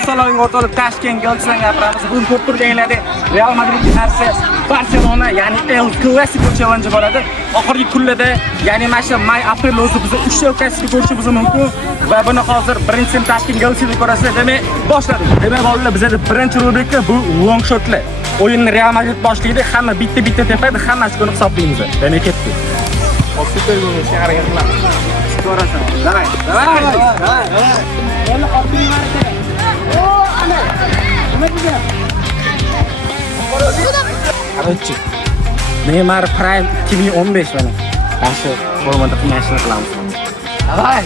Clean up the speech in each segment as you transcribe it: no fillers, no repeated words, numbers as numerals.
Assalomu alaykum, Toshkent Galatasaray gapiramiz. Bugun ko'p turganlarda Real Madridga qarshi Barselona, ya'ni El Clasico challenge bo'ladi. Oxirgi kunlarda, ya'ni mana shu may-aprel o'zi biz 3 ta Clasico ko'rishimiz mumkin va buni hozir birinchi Toshkent Galatasaray ko'rasizlar. Demak, boshladik. Demak, bolalar bizda birinchi rubrika bu long shotlar. O'yinni Real Madrid boshlaydi, hamma bitta tepadi, hammasiga hisoblaymiz. Demak, ketdik. Super gol harakat qilamiz. Ko'rasan. Davay. Endi qotib yuboradi. O, ana. Nima deydi? Qarchi. Neymar Prime 2015 mana. Ashu formada qilishni qilamiz. Davay.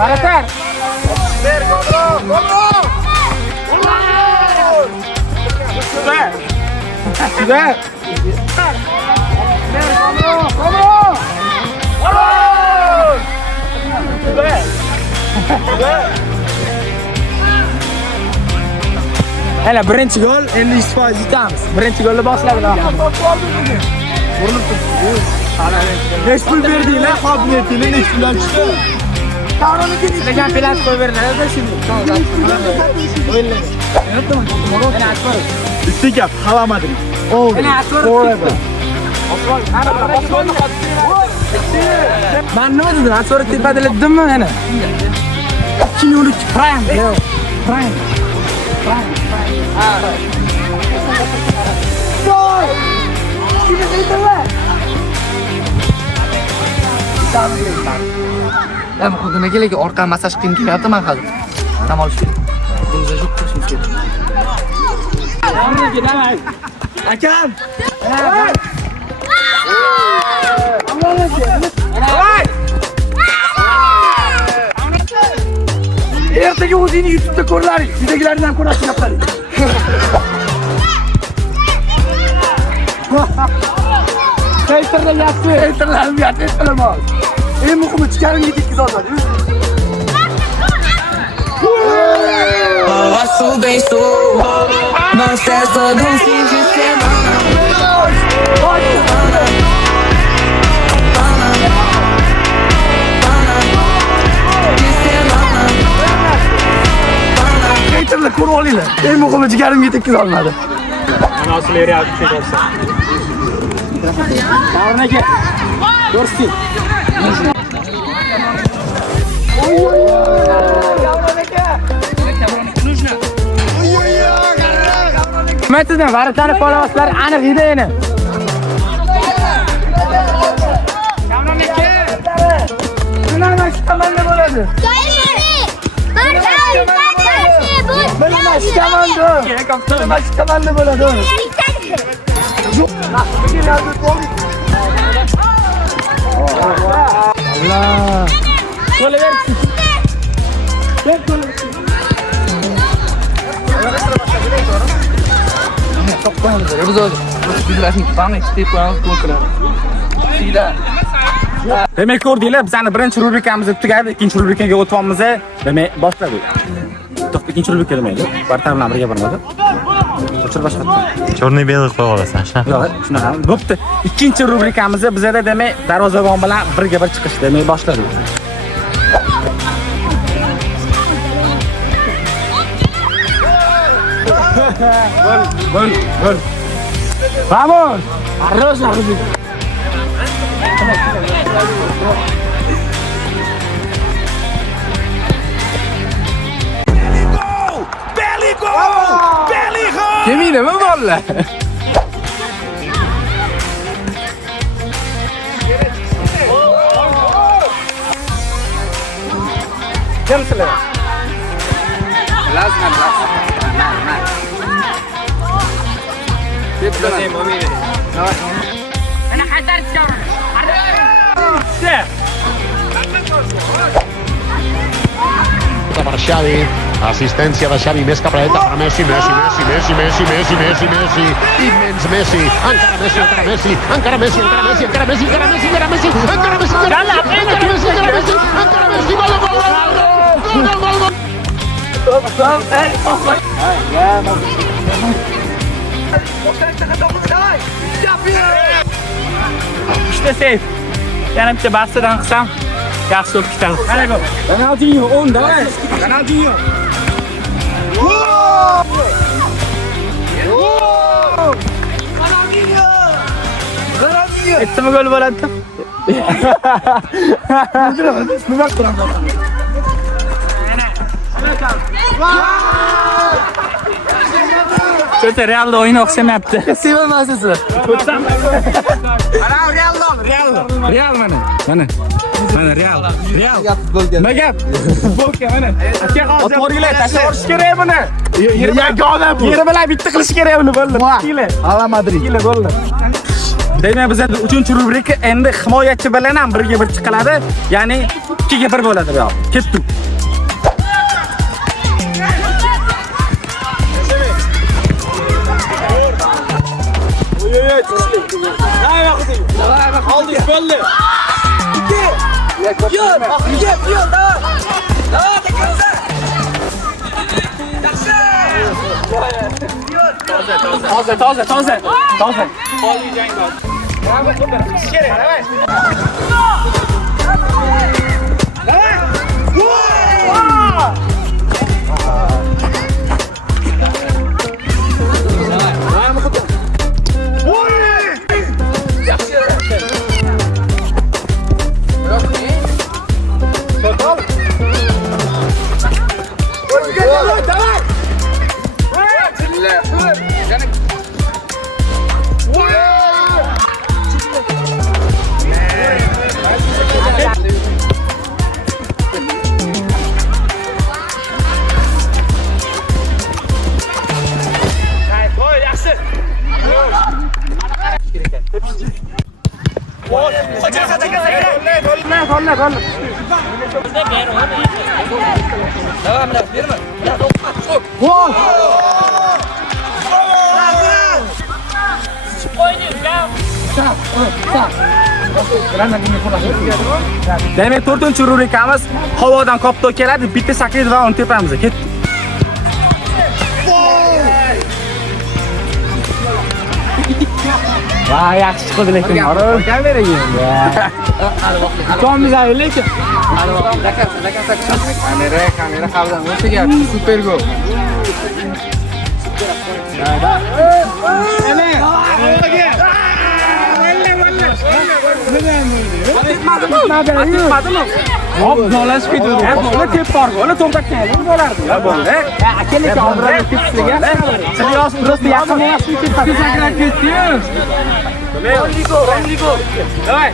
Varatar. Ber gol. Super. Hala birinchi gol, endi 100% yutamiz. Birinchi golni boshladik. Urinib turibdi. Hech pul berdinglar, qobiliyatingni hech bilan chiqdi. Sizlarga penalti qo'yib berdilar-da shuni. Bitta gap, xalamading. Forever. Ben ne dedim? Ben sonra tepede dedim mi hani? 2 yıllık prime. Prime. Gol! Şimdi zeytinle. Ben bu konuda gelek orka masaj kıyım gibi yaptım ben kaldım. Tamam olsun. Bunca çok koşmuş gibi. Tamam gidelim. Hakem. Ertaga o'zingni YouTube'da ko'rlaring. Uydagilarni ham ko'rasiz gaplaring. Haterlar yaxshi, haterlarni yaxshi qilaman. Eng muhimi chiqarimga ketkiza olmadi. Haterlar ko'rib olinglar. Eng muhimi chiqarimga ketkiza olmadi. Mana asli real bir şey olsa. Davran aka. Ko'rsin. Metoddan varitani followers aniq ideyani. Davron aka. Bular mana komanda bo'ladi. Başka komanda bo'ladi. Allah. Gol versin. Çok beğendim. Biz rasmi tutamiz, işte koyamiz, gol qilamiz. Sida. Demek ko'rdinglar, bizning birinchi rubrikamiz tugadi, ikkinchi rubrikaga o'tyapmiz. Demak, boshladik. To'xta, ikkinchi rubrika demaydi. Bartan bilan birga bormadi. O'chir boshqa. Chorniy belgi qo'yib olasan, Yo'q, shunaqa. Bo'pti. Ikkinchi rubrikamizda bizda demak darvozabon bilan birga bir chiqish demak boshladik. Gol. Vamos! Arroz, Bellingham! Yeminle mi valla? Kimsile? Lazım. Ana hadar çıkar. Per Xavi, assistència de Xavi, més cap a dreta per Messi, immens Messi, encara Messi, İşte safe. Yani bir de bastıdan kısam Yaxshi to'p ketadi. Qara gol. Ronaldinho 10 давай. Ronaldinho. Ettimi gol bo'ladi? Ko'ta Realda o'yin o'xshamayapti. Sevamasizlar. Real mana. Mana Real. Nima gap? Futbolga mana. Aka hozir o'rgilay tashlab yuborish kerak buni. Yagona bu. Yeri bilan bitta qilish kerak buni bo'ldi. Kile. Ala Madrid. Kile bo'ldi. Demak bizda 3-rubrika endi himoyachi bilan ham 1-1 chiqiladi. Ya'ni 2-1 bo'ladi bu yoq. Ketdik. Toza. Demek 4-rubrikamiz havodan kopto keladi, bitta saklaydi va uni tepamizga ketdi. Va yaxshi chiqdi lekin. Kameraga endi. Tomizay lekin. Kamera qaldan o'tiga super gol. Hop, dolashib ketdi. Bola tep bor, bola to'xtatgan bo'lardi. Bola. Aka-lekin obrani ketisiga. Serios просто yaqin emas ketdi. Sakrab ketdi-yu. Rodrigo. Давай.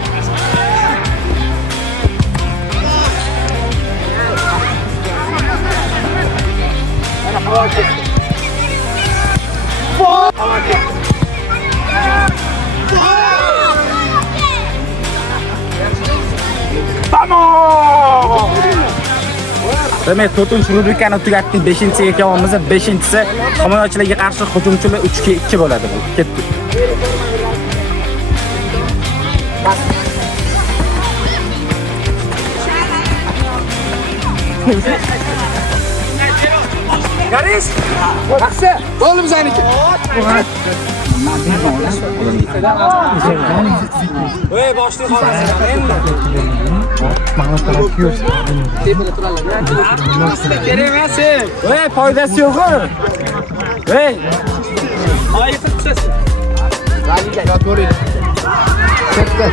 Demek 4-rubrikani tugatdik, 5-siga kelyapmiz. 5-si himoyachilarga qarshi hujumchilar 3-2 bo'ladi bu. Ketdi. Garis! Yaxshi. Gol bizaniki. Voy, boshliq xonasiga endi. Mana taraf yo'q. Tepada turadilar. Kerak emas. Voy, foydasi yo'q. Voy. Oyqib tushasiz. Valiga to'ring. Ketdi.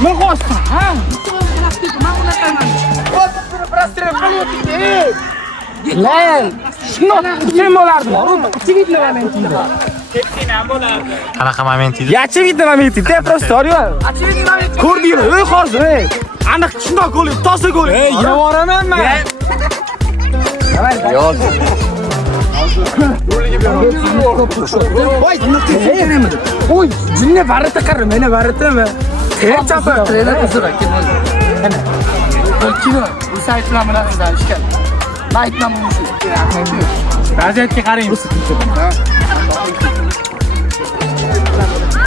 Nima qo'shdi? Ha? Lan, shuni kim bo'lardi? Очевидно момент edi. Ketsin ham bo'lardi. Qanaqa moment edi? Ya очевидно момент edi. Просто орyo. Ko'rdingmi? Ey hozir, ey. Aniq shundoq gol, toza gol. Ey, yo'voraman men. Yo'q. Voy, nima qilganmi? Voy, jinni barata qarra, meni baratami? Trener uzra, kim bo'ldi? Ana. Kino, bu sayt bilan bilasizlar, ishkal. Mayt bilan bo'lsin. Vaziyatga qarang.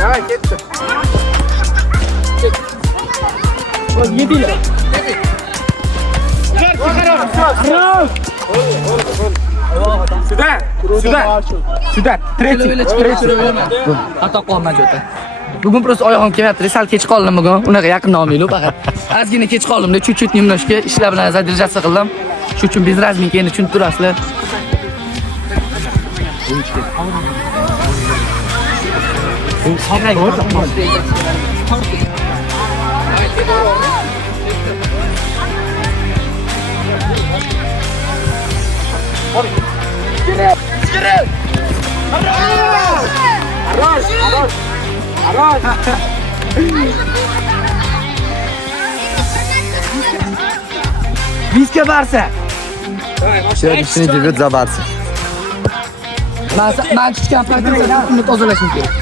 Ha, ketdi. Yedilar. Сюда. Третий. Xato qolmadi o'ta. Bugun просто oyog'im kelmayapti. Sal kech qoldim bugun. Unaqa yaqin olmaylik faqat. Ozgina kech qoldim-da, chut-chut немножко ishlar bilan задержаться qildim. Shu uchun biz razminkani tushunib turasizlar. Виска Барса. Сегодняшний дебют за Барса. Men chiqqan paytimda uni tozalashim kerak.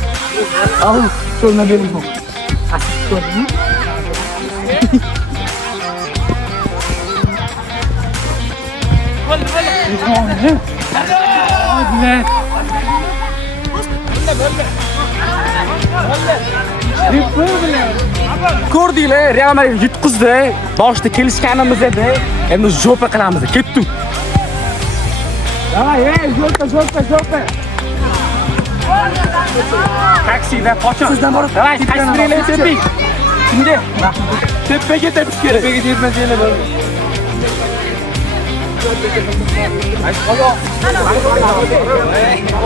Ahul, qo'lma bering. Asist ko'rdingmi? Ko'rdinglar, Real Madrid yutqizdi. Boshda kelishganimiz edi. Endi jo'pa qilamiz. Ketdik. Davay, jo'pa. Taksida qoching. Sizdan borib, davay, qaysi biringlar teping. Kimga? Tepaga tepish kerak. Tepaga tepmasanglar bo'ladi.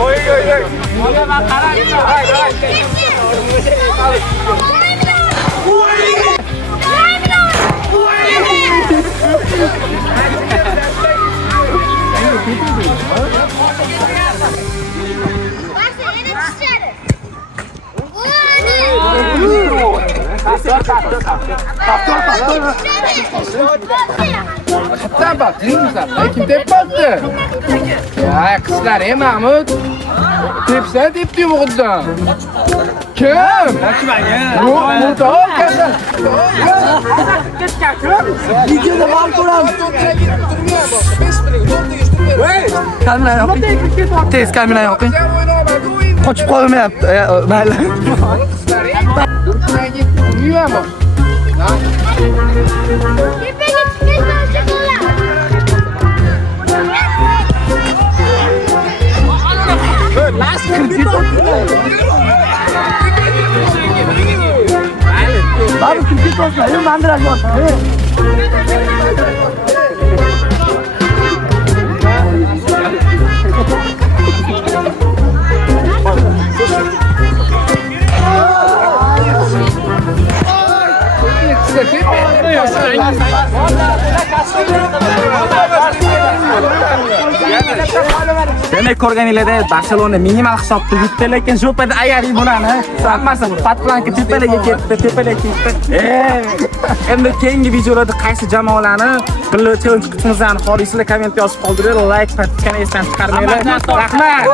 Oy. Mana qarang. Qattan bak, dinimizlar. Kim tepdi? Ya, qizlar, Mahmud. Tepsa tepdi o'g'ildan. Kim? Murdor kasal. Videoda ham ko'ramiz. Kamera yo'q. Tez kamera yo'q. Qochib qolmayapti. Mayli. Uyama. Babu kim olsa, mandirak olsa. Demak ko'rganinglarda Barselona minimal hisobda yutdi, lekin jo'pada ayari bo'ladi. Hammasi patplanka tepalarga ketdi. Endi keyingi videolarda qaysi jamoalarni birga challenge qilishimizni xohlaysizlar, komment yozib qoldiringlar, like patishkani esdan chiqarmanglar. Rahmat.